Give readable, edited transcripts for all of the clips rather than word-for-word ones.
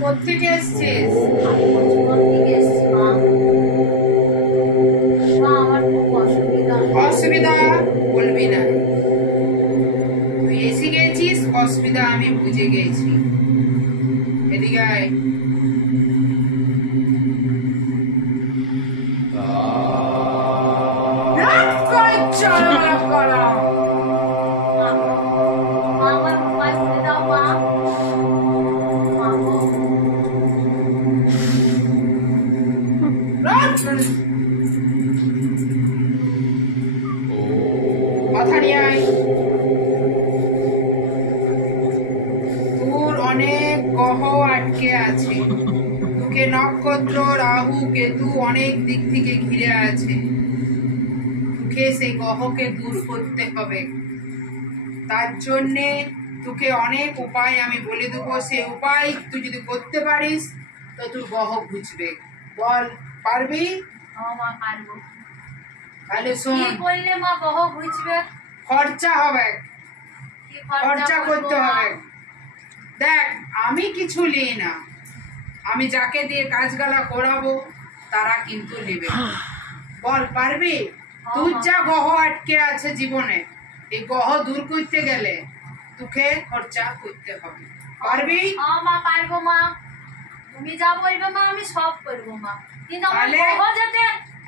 কোত্থেকে এসছিস? অসুবিধা বলবি না, তুই এসে গেছিস, অসুবিধা আমি বুঝে গেছি। এদিকে আয়। মাথা নিয়ে আয়। তোর অনেক গ্রহ আটকে আছে, তোকে নক্ষত্র রাহু কেতু অনেক দিক থেকে ঘিরে আছে, তোকে সেই গ্রহকে দূর করতে হবে। তার জন্যে তোকে অনেক উপায় আমি বলে দেবো, সেই উপায় তুই যদি করতে পারিস তো তোর গ্রহ বুঝবে। বল, পারবি? তাহলে শোন, বললে মা গ্রহ বুঝবে? খরচা হবে, খরচা করতে হবে। দেখ, আমি কিছু নিই না, আমি যাকে দিয়ে কাজগুলা করাবো তারা কিন্তু নেবে। বল, পারবি? তোর যা গ্রহ আটকে আছে জীবনে, এই গ্রহ দূর করতে গেলে তোকে খরচা করতে হবে। পারবি? মা পারবো মা, তুমি যা বলবে মা আমি সব করবো মা, কিন্তু আমার গ্রহ যাতে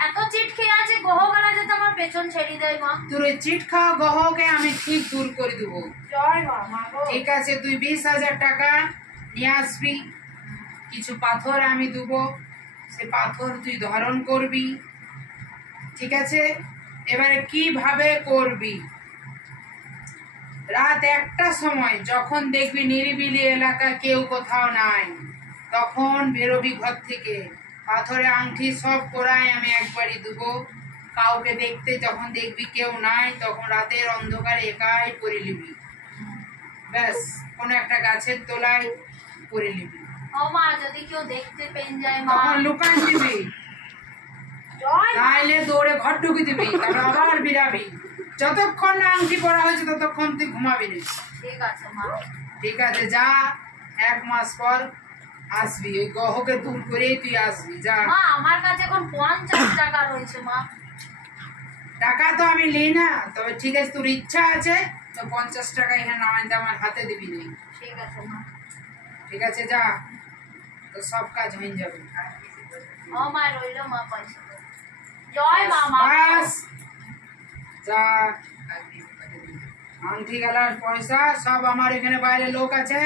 এত চিট খেয়ে আছে, গ্রহগুলা যাতে আমার পেছন ছেড়ে দেয় মা। তোর ওই চিট খাওয়া গ্রহকে আমি ঠিক দূর করে দেবো। জয় মা। ঠিক আছে, তুই 20,000 টাকা নিয়ে আসবি, কিছু পাথর আমি দেবো, সে পাথর তুই ধারণ করবি। ঠিক আছে, এবারে কিভাবে করবি? রাত 1টার সময় যখন দেখবি নিরিবিলি এলাকা, কেউ কোথাও নাই, তখন বেরোবি ঘর থেকে। পাথরে আংটি সব করাই আমি একবারই দেবো। কাউকে দেখতে যখন দেখবি কেউ নাই, তখন রাতের অন্ধকারে একাই করে নিবি। ব্যাস, কোনো একটা গাছের তলায় করে নিবি। মা যদি কেউ দেখতে পেন যায় মা, তখন লুকান দিবি, নাইলে দৌড়ে ঘর ঢুকে দিবি, তারপর আবার বিরাবি। যতক্ষণ না আংটি পরা হয়েছে ততক্ষণ তুই ঘুমাবি না। ঠিক আছে মা। ঠিক আছে, যা, 1 মাস পর আসবি, ওই গ্রহকে দূর করেই তুই আসবি। যা। মা আমার কাছে এখন 50 টাকা রয়েছে মা। টাকা তো আমি নিই না, তবে ঠিক আছে, তোর ইচ্ছা আছে তো 50 টাকা এখানে নামাই দিয়ে আমার হাতে দিবি না। ঠিক আছে মা। ঠিক আছে, যা, তো সব কাজ হয়ে যাবে। মা রইল মা পয়সা। জয় মা। বাস, যা। আংটি গেলার পয়সা সব আমার এখানে বাইরে লোক আছে,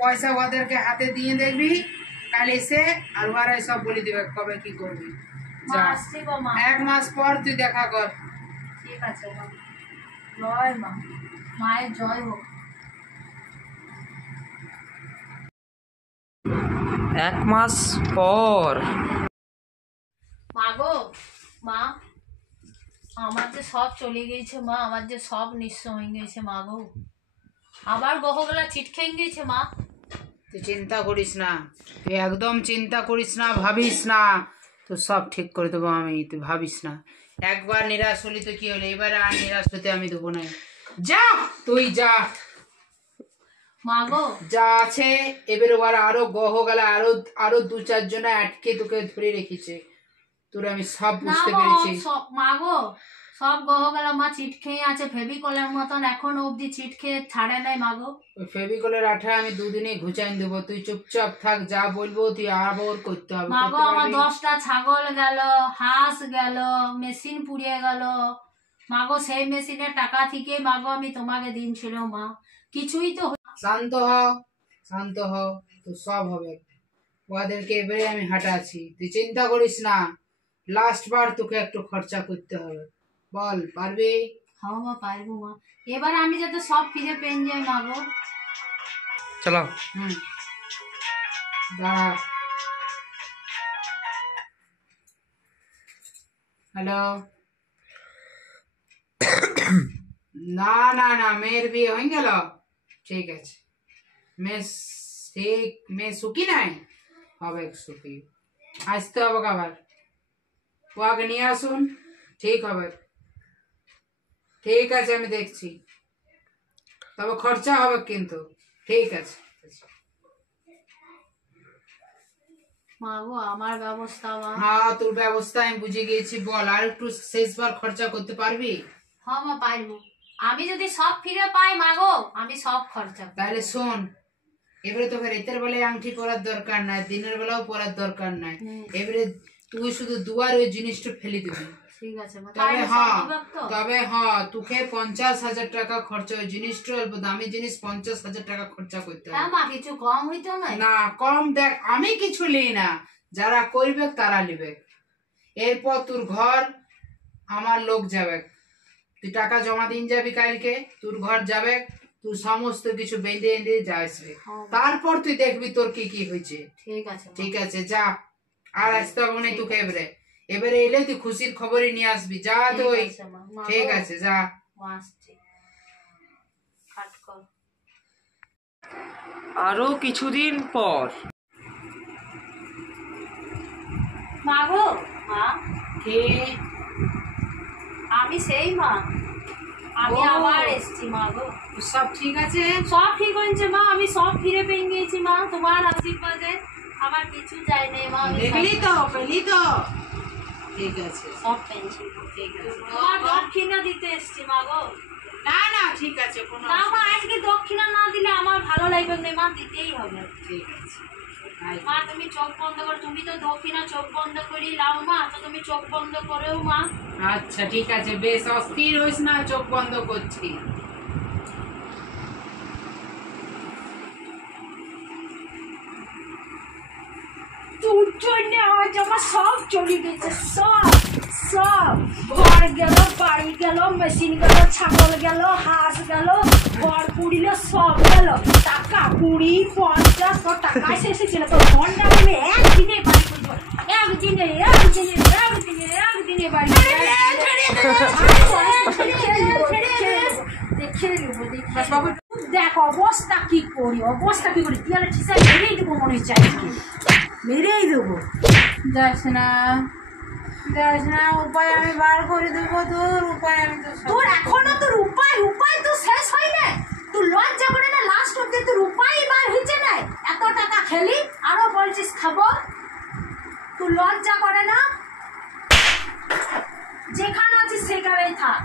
পয়সা ওদেরকে হাতে দিয়ে দেখবি, কাল এসে আর ওরা সব বলে দিবে কবে কি করবি। যা, 1 মাস পর তুই দেখা কর। ঠিক আছে মা। জয় মা, মায়ের জয় হোক। 1 মাস পর। মা গো, মা আমার যে সব চলে গেছে মা, আমার যে সব নিঃস্ব হয়ে গেছে মা গো, আবার গ্রহগুলা চিট খেয়ে গেছে মা। তুই চিন্তা করিস না, তুই একদম চিন্তা করিস না, ভাবিস না, তো সব ঠিক করে দেবো আমি, তুই ভাবিস না। একবার নিরাশ হলি তো কি হলো, এবারে আর নিরাশ হতে আমি দেবো না। যা, তুই যা। মা গো, যা আছে এবারে ওরা আরো গ্রহ গেলা, আরো 2-4 জনে আটকে তোকে ধরে রেখেছে, তোর আমি সব বুঝতে পেরেছি। মা গো, সব গ্রহগুলা মা চিট খেয়ে আছে ফেভিকলের মতন, এখনো অব্দি চিট খেয়ে ছাড়ে নাই মা গো। ওই ফেভিকলের আঠা আমি 2 দিনে ঘুচাই দেবো, তুই চুপচাপ থাক, যা বলবো তুই আবার করতে হবে। মা গো, আমার 10টা ছাগল গেল, হাঁস গেল, মেশিন পুড়িয়ে গেল মা গো, সেই মেশিনের টাকা থেকে মা গো আমি তোমাকে দিনছিল মা, কিছুই তো। শান্ত হ, শান্ত হ, তো সব হবে। ওদেরকে এবারে আমি হাঁটাচ্ছি, তুই চিন্তা করিস না, লাস্ট বার তোকে একটু খরচা করতে হবে। বল, পারবি? হ্যাঁ মা, পারবো মা, এবার আমি যাতে সব ফিরে পেন যাই মা গো। চলো। দাঁড়া। হ্যালো। না না না, মেয়ের বিয়ে হয়ে গেল? ঠিক আছে, মেয়ে সুখী নাই হবে, সুখী আসতে হবে আবার, ও আগে নিয়ে আসুন, ঠিক হবে। ঠিক আছে, আমি দেখছি। তবে খরচা হবে কিন্তু। ঠিক আছে। মা গো আমার ব্যবস্থা মা। হ্যাঁ তোর ব্যবস্থা আমি বুঝে গিয়েছি, বল আর একটু শেষবার খরচা করতে পারবি? হ্যাঁ মা পারবো, আমি যদি সব ফিরে পাই মা গো আমি সব খরচা করবো। তাহলে শোন, এবারে তোকে রাতের বেলায় আংটি পরার দরকার নাই, দিনের বেলাও পরার দরকার নাই। এবারে তুই শুধু দুয়ার ওই জিনিসটা ফেলে দিবি। ঠিক আছে মা, তবে তাহলে হ্যাঁ, সব দিবাক তো? তবে হ্যাঁ তোকে 50,000 টাকা খরচা, ওই জিনিসটা অল্প দামি জিনিস, 50,000 টাকা খরচা করতে হ্যাঁ হবে। মা কিছু কম হইতো না? না কম, দেখ আমি কিছু লিই না, যারা করবে তারা লিবে। এরপর তোর ঘর আমার লোক যাবে, তুই টাকা জমা দিন যাবি কালকে, তোর ঘর যাবে, তুই সমস্ত কিছু বেঁধে এঁধে যা আসবে, তারপর তুই দেখবি তোর কি কি হয়েছে। ঠিক আছে মা। ঠিক আছে যা, আর আসতে হবে না তোকে। এবারে এবারে এলে তুই খুশির খবরই নিয়ে আসবি, যা তুই। ঠিক আছে মা। মা ঠিক গো, আছে যা। মা আসছি। কাট কর। আরো কিছুদিন পর। মা গো, মা কে? আমি সেই মা, আমি ও। আবার এসছি মা গো। সব ঠিক আছে? সব ঠিক হয়েছে মা, আমি সব ফিরে পেয়ে গিয়েছি মা, তোমার আশীর্বাদে আমার কিছু চাই নেই মা। আমি দেখলি তো, পেলি তো? ঠিক আছে, সব পেয়েছি। ঠিক আছে। তোমার দক্ষিণা দিতে এসছি মা গো। না না ঠিক আছে, কোনো না মা, অসুবিধা আজকে দক্ষিণা না দিলে আমার ভালো লাগবে না মা, দিতেই হবে। নেই। ঠিক আছে। আয়। মা তুমি চোখ বন্ধ করো, তুমি তো দক্ষিণা চোখ বন্ধ করি লাও মা, তো তুমি চোখ বন্ধ করেও মা। আচ্ছা ঠিক আছে, বেশ অস্থির হইস না, চোখ বন্ধ করছি। তোর জন্য আজ আমার সব চলে গেছে, সব সব। ঘর গেল, বাড়ি গেল, মেশিন গেল, ছাগল গেল, হাঁস গেল, ঘর পুড়িল, সব গেল। টাকা 20-50 তো টাকা এসেছিল, তো ঘন্টা আমি একদিনে বাড়ি করবো, একদিনে একদিনে একদিনে একদিনে বাড়ি দেখে নেবো, দেখে নেবো। দেখ অবস্থা কি করি, অবস্থা কি করি, তুই ঠিসা মেরেই দেবো মনে হচ্ছে, আজকে মেরেই দেবো। যাস না, যাস না, উপায় আমি বার করে দেবো, তোর উপায় আমি তো তোর এখনো তোর উপায় উপায় তো শেষ হয় না, তোর লজ্জা করে না, লাস্ট অব্দি তোর উপায় বার হয়েছে না। এত টাকা খেলি আরো বলছিস খাবো, তোর লজ্জা করে না? যেখানে আছিস সেখানেই থাক।